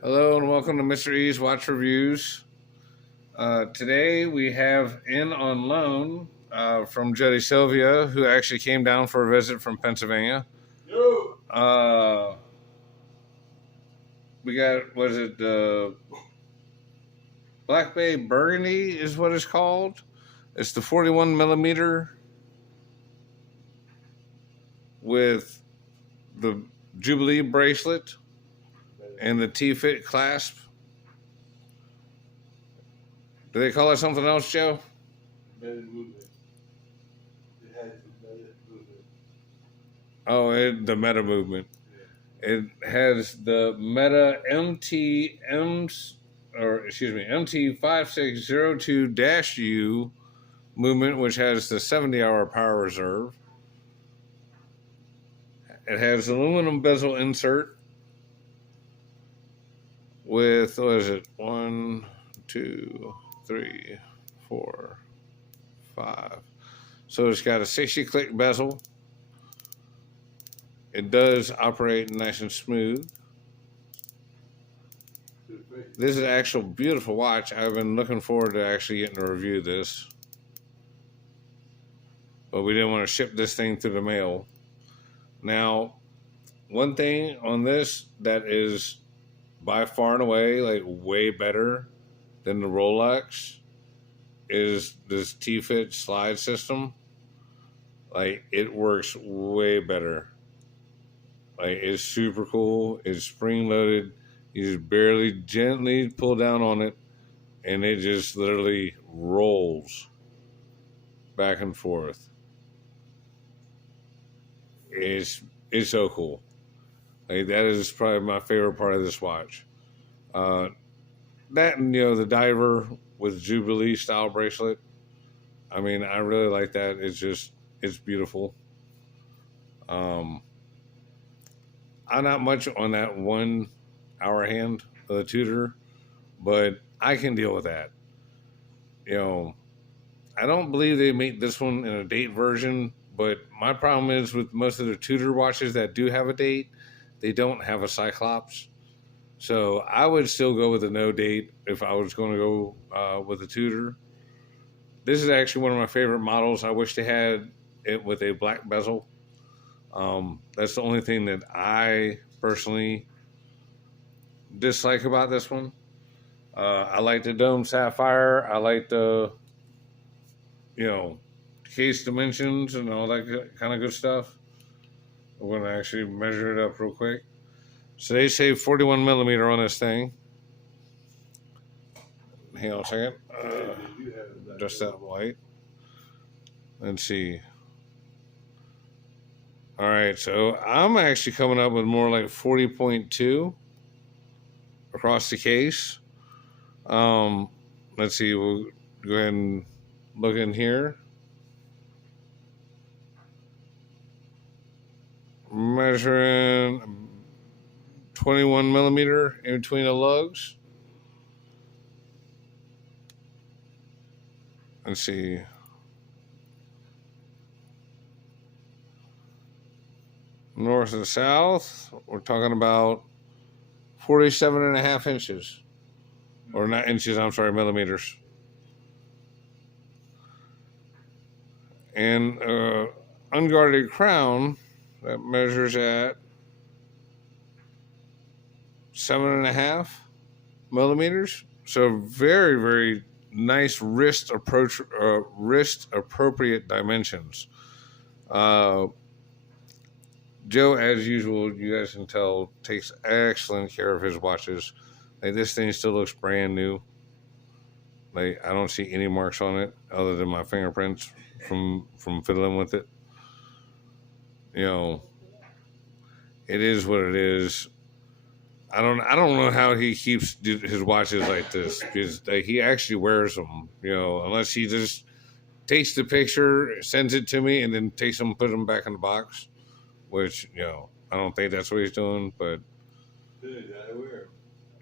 Hello and welcome to Mr. E's Watch Reviews. Today we have in on loan from Jodi Sylvia, who actually came down for a visit from Pennsylvania. Uh, we got, was it Black Bay Burgundy is what it's called. It's the 41 millimeter with the Jubilee bracelet and the T-fit clasp. Do they call it something else, Joe? Meta movement. It has the meta movement. Oh, the meta movement. Yeah. It has the Meta MT5602-U movement, which has the 70-hour power reserve. It has aluminum bezel insert with, what is it? 1, 2, 3, 4, 5. So it's got a 60-click bezel. It does operate nice and smooth. This is an actual beautiful watch. I've been looking forward to actually getting to review this. But we didn't want to ship this thing through the mail. Now, one thing on this that is by far and away like way better than the Rolex is this T-fit slide system. Like, it works way better. Like, it's super cool. It's spring loaded. You just barely gently pull down on it and it just literally rolls back and forth. It's so cool. Like, that is probably my favorite part of this watch. That and, the diver with Jubilee style bracelet. I mean, I really like that. It's beautiful. I'm not much on that 1 hour hand of the Tudor, but I can deal with that. I don't believe they make this one in a date version, but my problem is with most of the Tudor watches that do have a date, they don't have a Cyclops. So I would still go with a no date if I was going to go with a Tudor. This is actually one of my favorite models. I wish they had it with a black bezel. That's the only thing that I personally dislike about this one. I like the dome sapphire. I like the, case dimensions and all that kind of good stuff. We're going to actually measure it up real quick. So they say 41 millimeter on this thing. Hang on a second. Just that light. Let's see. All right, so I'm actually coming up with more like 40.2 across the case. Let's see. We'll go ahead and look in here. Measuring 21 millimeter in between the lugs. Let's see. North and south, we're talking about 47.5 inches. Or not inches, I'm sorry, millimeters. And unguarded crown, that measures at 7.5 millimeters. So very, very nice wrist appropriate dimensions. Joe, as usual, you guys can tell, takes excellent care of his watches. Like, this thing still looks brand new. Like, I don't see any marks on it other than my fingerprints from fiddling with it. It is what it is. I don't know how he keeps his watches like this, because like, he actually wears them. Unless he just takes the picture, sends it to me, and then takes them, put them back in the box. Which, I don't think that's what he's doing, but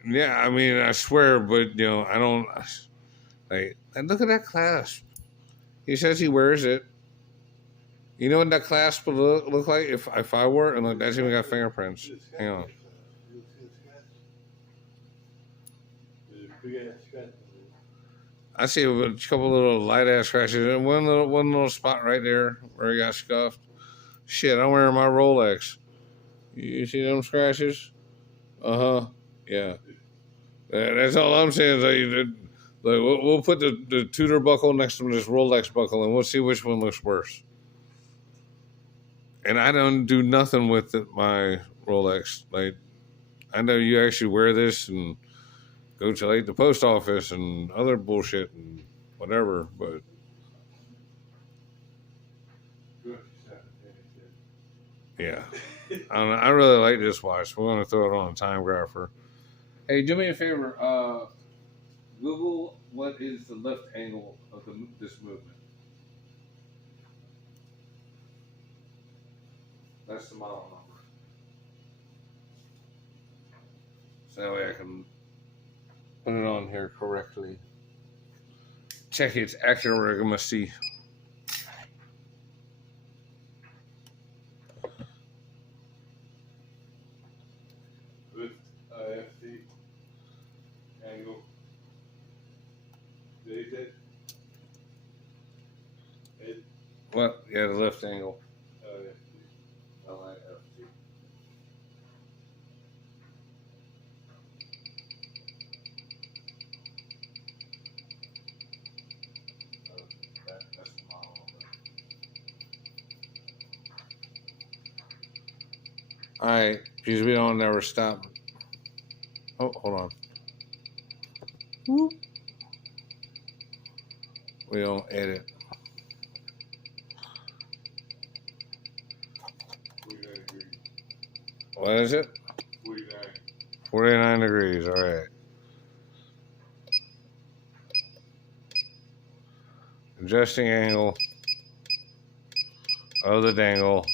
yeah, I mean, I swear, but I don't like. And look at that clasp. He says he wears it. You know what that clasp would look like if I wore it? And look, that's even got fingerprints. Hang on. big ass scratch on it. I see a couple little light ass scratches and one little spot right there where he got scuffed. Shit, I'm wearing my Rolex. You see them scratches? Uh-huh. Yeah. That's all I'm saying. Is like we'll put the Tudor buckle next to this Rolex buckle and we'll see which one looks worse. And I don't do nothing with my Rolex. Like, I know you actually wear this and go to like the post office and other bullshit and whatever, but yeah. I don't know. I really like this watch. We're gonna throw it on a time grapher. Hey, do me a favor. Google what is the lift angle of this movement. That's the model number. So that way I can put it on here correctly. Check its accuracy. Lift IFC angle. Is it? It. What? Yeah, the lift angle. IFC. LIFT. That's the model number. All right, because we don't never stop. Oh, hold on. Whoop. We don't edit. 49 degrees. What is it? 49. 49 degrees. All right. Adjusting angle of the dangle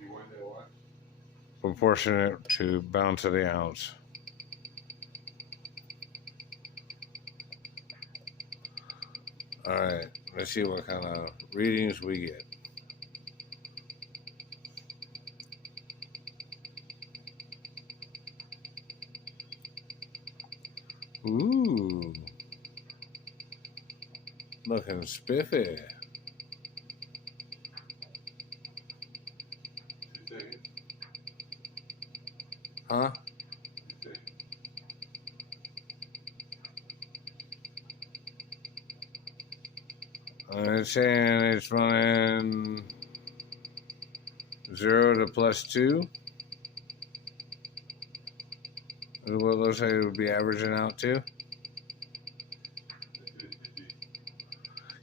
You want that watch? proportionate to bound to the ounce. All right. Let's see what kind of readings we get. Ooh. Looking spiffy. 2 seconds. Huh? 2 seconds. It's saying it's running 0 to +2. Is what it looks like it would be averaging out to. That's it.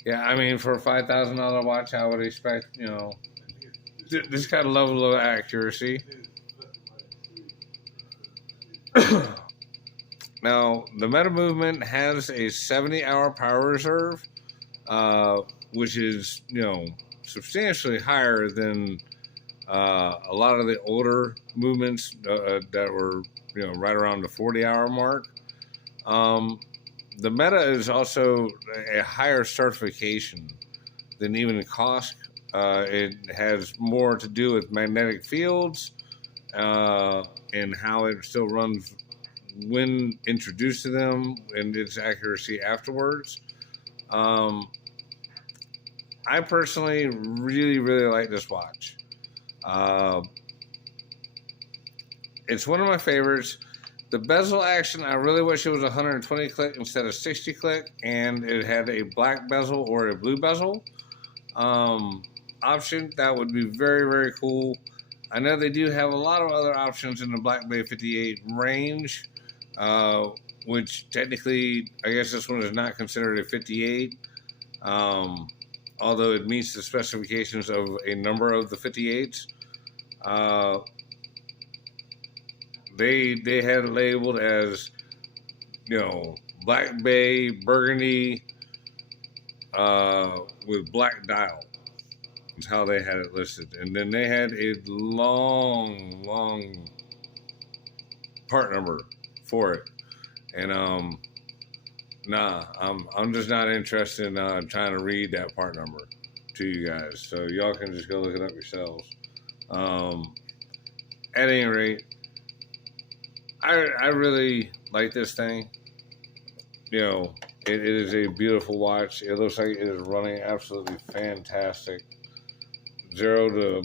Yeah, I mean, for a $5,000 watch, I would expect, this kind of level of accuracy. Now, the Meta Movement has a 70-hour power reserve, which is, substantially higher than a lot of the older movements that were, right around the 40-hour mark. The Meta is also a higher certification than even COSC. It has more to do with magnetic fields and how it still runs when introduced to them and its accuracy afterwards. I personally really, really like this watch. It's one of my favorites. The bezel action, I really wish it was 120 click instead of 60 click, and it had a black bezel or a blue bezel option. That would be very, very cool. I know they do have a lot of other options in the Black Bay 58 range, which technically, I guess this one is not considered a 58, although it meets the specifications of a number of the 58s. They had it labeled as, Black Bay Burgundy with black dial. Is how they had it listed, and then they had a long part number for it. And I'm just not interested in trying to read that part number to you guys. So y'all can just go look it up yourselves. At any rate, I really like this thing. you know, it is a beautiful watch. It looks like it is running absolutely fantastic. 0 to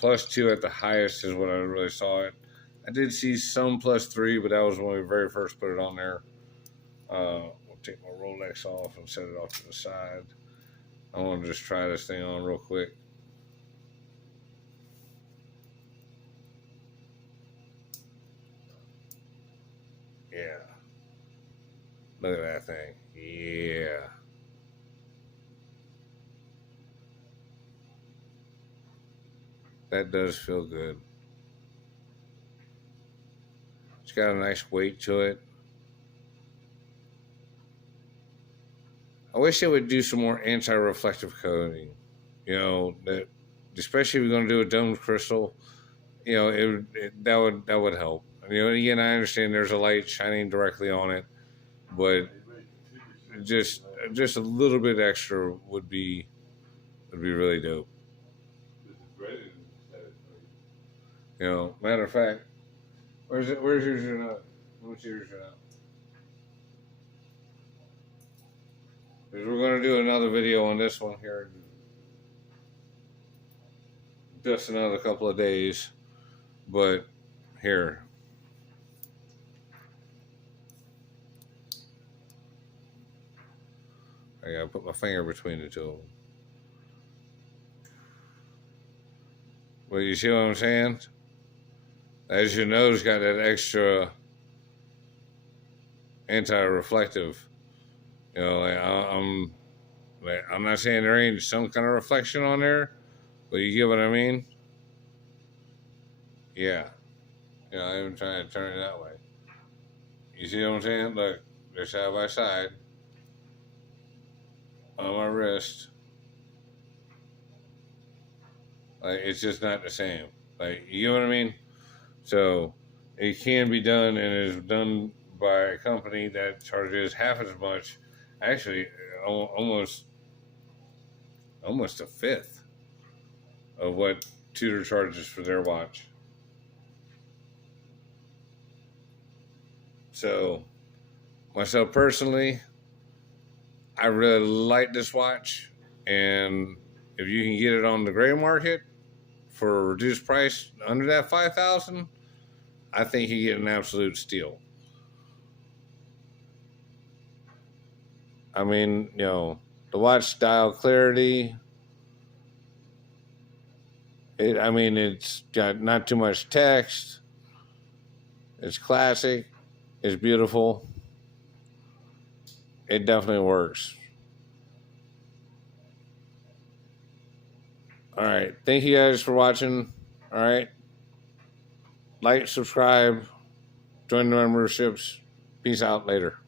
+2 at the highest is what I really saw it. I did see some +3, but that was when we very first put it on there. We'll take my Rolex off and set it off to the side. I want to just try this thing on real quick. Yeah. Look at that thing. Yeah. That does feel good. It's got a nice weight to it. I wish they would do some more anti-reflective coating. You know, that especially if you're going to do a domed crystal, you know, that would help. You know, again, I understand there's a light shining directly on it, but just a little bit extra would be really dope. You know, matter of fact, where's yours now? What's yours now? Because we're going to do another video on this one here in just another couple of days. But here. I gotta put my finger between the two of them. Well, you see what I'm saying? As your nose got that extra anti-reflective, you know, I'm not saying there ain't some kind of reflection on there, but you get what I mean? Yeah. You know, I'm even trying to turn it that way. You see what I'm saying? Look, they're side by side on my wrist. Like, it's just not the same. Like, you know what I mean? So it can be done, and is done by a company that charges half as much, actually almost a fifth of what Tudor charges for their watch. So myself personally, I really like this watch, and if you can get it on the gray market for a reduced price under that 5,000, I think you get an absolute steal. I mean, you know, the watch style clarity. It's got not too much text. It's classic. It's beautiful. It definitely works. All right. Thank you guys for watching. All right. Like, subscribe, join the memberships. Peace out later.